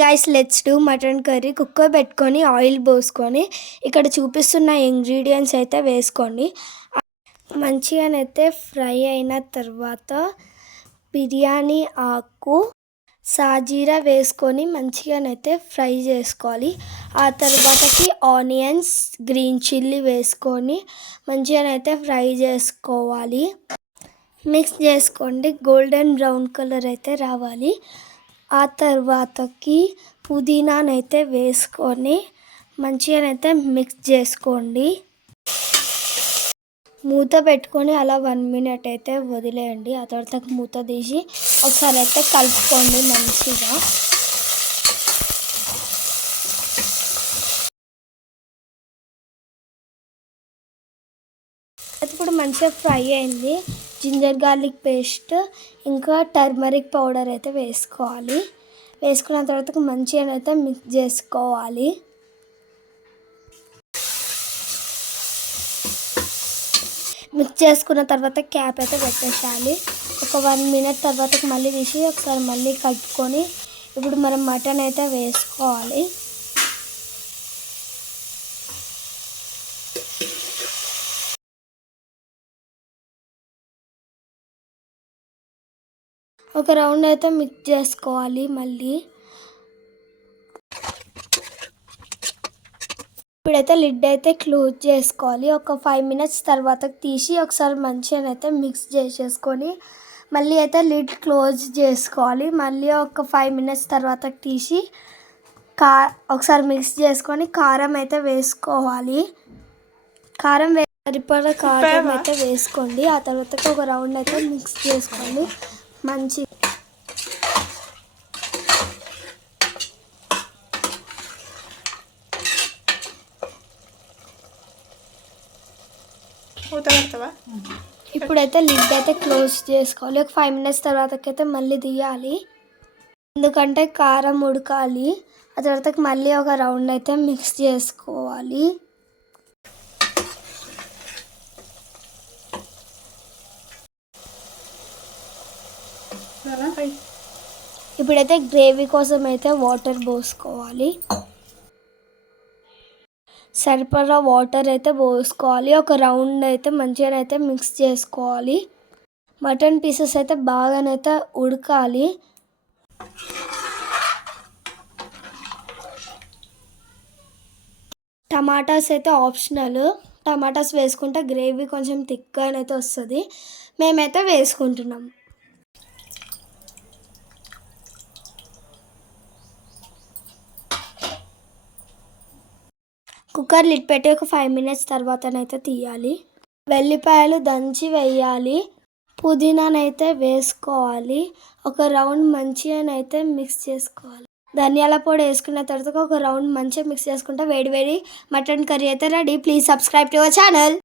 Guys, let's do mutton curry. Cooker పెట్టుకొని oil పోసుకొని ఇక్కడ చూపిస్తున్న ఇంగ్రీడియంట్స్ అయితే వేసుకోండి. మంచిగానైతే ఫ్రై అయిన తర్వాత బిర్యానీ ఆకు, సాజీరా వేసుకొని మంచిగానైతే ఫ్రై చేసుకోవాలి. ఆ తర్వాతకి ఆనియన్స్, గ్రీన్ చిల్లీ వేసుకొని మంచిగానైతే ఫ్రై చేసుకోవాలి. మిక్స్ చేసుకోండి. గోల్డెన్ బ్రౌన్ కలర్ అయితే రావాలి. ఆ తర్వాతకి పుదీనానైతే వేసుకొని మంచిగానైతే మిక్స్ చేసుకోండి. మూత పెట్టుకొని అలా 1 minute అయితే వదిలేయండి. ఆ తర్వాత మూత తీసి ఒకసారి అయితే కలుపుకోండి మంచిగా. ఇప్పుడు మంచిగా ఫ్రై అయింది. జింజర్ గార్లిక్ పేస్ట్ ఇంకా టర్మరిక్ పౌడర్ అయితే వేసుకోవాలి. వేసుకున్న తర్వాత మంచిగా అయితే మిక్స్ చేసుకోవాలి. మిక్స్ చేసుకున్న తర్వాత క్యాప్ అయితే పెట్టేసేయాలి. ఒక 1 minute తర్వాత మళ్ళీ తీసి ఒకసారి మళ్ళీ కలుపుకొని ఇప్పుడు మనం మటన్ అయితే వేసుకోవాలి. ఒక రౌండ్ అయితే మిక్స్ చేసుకోవాలి. మళ్ళీ ఇప్పుడైతే లిడ్ అయితే క్లోజ్ చేసుకోవాలి. ఒక 5 minutes తర్వాత తీసి ఒకసారి మంచిగా అయితే మిక్స్ చేసేసుకొని మళ్ళీ అయితే లిడ్ క్లోజ్ చేసుకోవాలి. మళ్ళీ ఒక 5 minutes తర్వాత తీసి ఒకసారి మిక్స్ చేసుకొని కారం అయితే వేసుకోవాలి. సరిపడా కారం అయితే వేసుకోండి. ఆ తర్వాత ఒక రౌండ్ అయితే మిక్స్ చేసుకోండి మంచి. ఇప్పుడైతే లిడ్ అయితే క్లోజ్ చేసుకోవాలి. ఒక 5 minutes తర్వాతకైతే మళ్ళీ తీయాలి, ఎందుకంటే కారం ఉడకాలి. ఆ తర్వాత మళ్ళీ ఒక రౌండ్ అయితే మిక్స్ చేసుకోవాలి. ఇప్పుడైతే గ్రేవీ కోసం అయితే వాటర్ పోసుకోవాలి. సరిపడా వాటర్ అయితే పోసుకోవాలి. ఒక రౌండ్ అయితే మంచిగా అయితే మిక్స్ చేసుకోవాలి. మటన్ పీసెస్ అయితే బాగానైతే ఉడకాలి. టమాటాస్ అయితే ఆప్షనల్. టమాటాస్ వేసుకుంటే గ్రేవీ కొంచెం థిక్గానైతే వస్తుంది. మేమైతే వేసుకుంటున్నాం. కుక్కర్ లిడ్ పెట్టి ఒక 5 minutes తర్వాతనైతే తీయాలి. వెల్లిపాయలు దంచి వేయాలి. పుదీనానైతే వేసుకోవాలి. ఒక రౌండ్ మంచిగానైతే మిక్స్ చేసుకోవాలి. ధనియాల పొడి వేసుకున్న తర్వాత ఒక రౌండ్ మంచిగా మిక్స్ చేసుకుంటే వేడి వేడి మటన్ కర్రీ అయితే ready. Please subscribe to our channel.